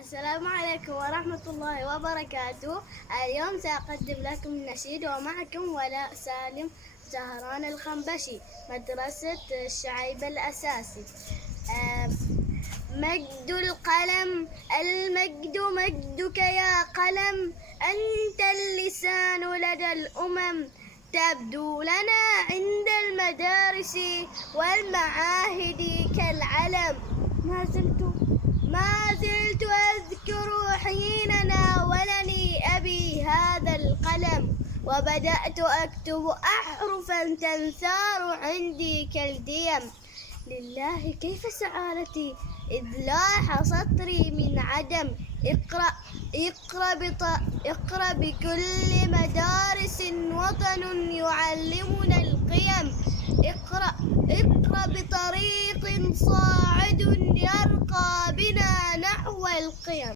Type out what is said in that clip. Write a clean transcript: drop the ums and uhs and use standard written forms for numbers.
السلام عليكم ورحمة الله وبركاته. اليوم سأقدم لكم النشيد ومعكم ولاء سالم زهران الخنبشي، مدرسة الشعيب الأساسي. مجد القلم، المجد مجدك يا قلم، أنت اللسان لدى الأمم، تبدو لنا عند المدارس والمعاهد كالعلم. ما زلت أذكر حين ناولني أبي هذا القلم، وبدأت أكتب أحرفا تنثار عندي كالديم. لله كيف سعادتي إذ لاح سطري من عدم. اقرأ بكل مدارس وطن يعلمنا القيم. اقرأ بطريق صاعد يرقى بنا نحو القيم.